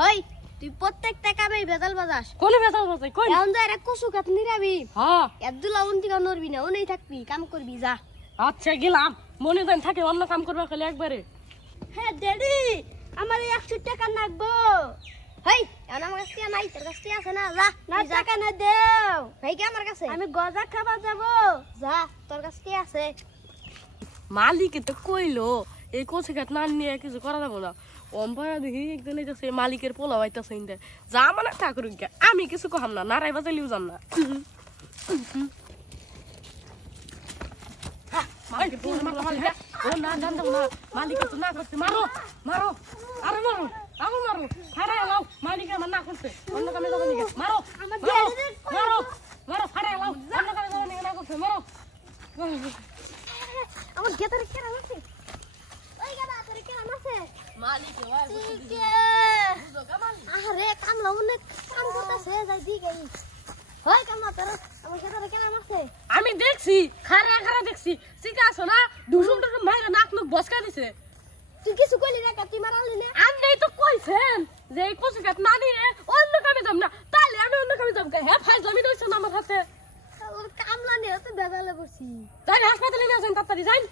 হই তুই প্রত্যেকটা কামে ভেজাল বাজাস। কোন ভেজাল বাজাই কই? এখন যা রে কসু কাট নিরাবি। হ্যাঁ আব্দুল্লাহ উনতি কান নরবি না, ওনেই থাকবি, কাম করবি যা। আচ্ছা গেলাম। মনে দেন থাকে অন্য কাম করবা খালি একবারে। হ্যাঁ ড্যাডি, আমার 100 টাকা লাগবো। হেই এখন আমার কাছে নাই, তোর কাছে আছে না? যা না, টাকা না দেও ভাই কি আমার কাছে? আমি গজা খাবার যাব। যা তোর কাছে কি আছে? মালিকে তো কইলো এই কচি কাঠ না নিয়ে কিছু করা যাবো না। অম্পারা দেখি একদিন এইটাছে মালিকের পোলা হইতাছে ইন্দে যা মানে তা করুক গে, আমি কিছু কহাম না, নারাই বাজাইলিও যাম না। মালিকের পোলা মারলা মালিকে, ও না জান দাও না, মালিকে তো না করছে, মারো মারো আরে মারো আরো মারো, ফাড়াই লাও, মালিকে আমার না করছে অন্য কামে যাবে নিকে, মারো মারো মারো মারো, ফাড়াই লাও, অন্য কামে যাবে নিকে, না করছে মারো। আমার গেতারে কেন আছে? ওই গাদা তোর কেন আছে? মালিকে ওই ঠিক বুঝো কামাল। আরে কামলা অনেক কাম করতেছে, যাই দিকে হয় কামলা তোর আমার গেতারে কেন আছে? আমি দেখছি খারা খারা দেখছি, শিখা আছো না দুসুম দুসুম ভাইরা নাক মুখ বসকা দিছে। তুই কিছু কইলি না, তুই মারালি না? আমি তো কইছেন যে এই কচি কাঠ না নিয়ে অন্য কামে যাব না, তাহলে আমি অন্য কামে যাব। হ্যাঁ ফাইল জমি রইছে না আমার হাতে, কামলা নিয়ে তো বেজালে পড়ছি। তাই হাসপাতালে নিয়ে যান তাড়াতাড়ি যাই।